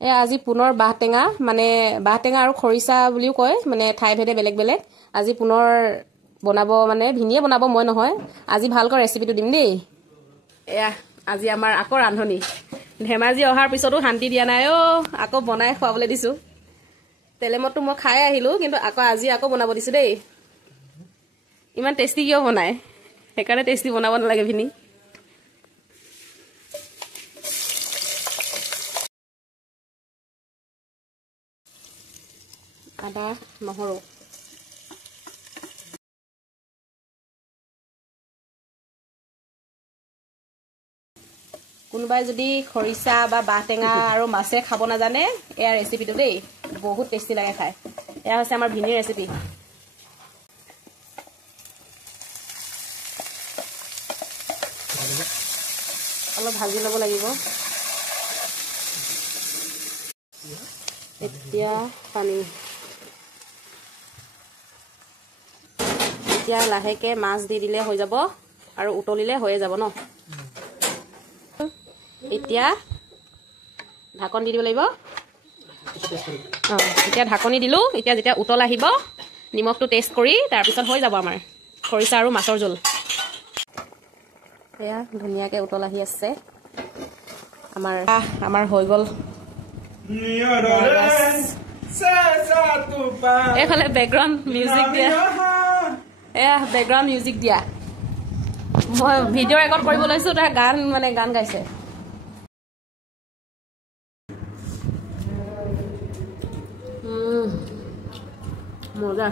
আজি পুনৰ বাঁহটেঙা মানে বাঁহটেঙা আৰু খৰিচা বুলিও কয় মানে ঠাই ভেদে বেলেগ বেলেগ আজি পুনৰ বনাব মানে ভিনিয়ে বনাব মই নহয় আজি ভালকৈ ৰেচিপিটো দিম দেই এয়া আজি আমাৰ আকৌ ৰান্ধনি ধেমাজি অহাৰ পিছতো শান্তি দিয়া নাই আকৌ বনাই খুৱাবলৈ দিছো তেলেমতো মই খাই আহিলো কিন্তু আজি আকৌ বনাব দিছো দেই ইমান টেষ্টি কিয় বনাই সেইকাৰণে টেষ্টি বনাব নালাগে ভিনি আদা নহৰু কোনোবাই যদি খৰিচা বা বাঁহটেঙা আৰু মাছে খাব নাজানে এয়া ৰেচিপিটো দেই বহুত টেষ্টি লাগে খাই এয়া হৈছে আমাৰ ভিনিৰ ৰেচিপি অলপ ভাজি ল'ব লাগিব এতিয়া পানী এতিয়া লাহেকে মাছ দি দিলে হৈ যাব আৰু উতলিলে হৈয়ে যাব ন এতিয়া ঢাকন দি দিব লাগিব এতিয়া ঢাকনি দিলো এতিয়া যেতিয়া উতল আহিব নিমখটো টেষ্ট কৰি তাৰপিছত হৈ যাব আমাৰ খৰিচা আৰু মাছৰ জোল এয়া ধুনীয়াকৈ উতল আহি আছে আমাৰ হৈ গ'ল এইফালে বেকগ্ৰাউণ্ড মিউজিক দিয়া এয়া বেকগ্ৰাউণ্ড মিউজিক দিয়া মই ভিডিঅ' ৰেকৰ্ড কৰিব লৈছো তাৰ গান গাইছে মজা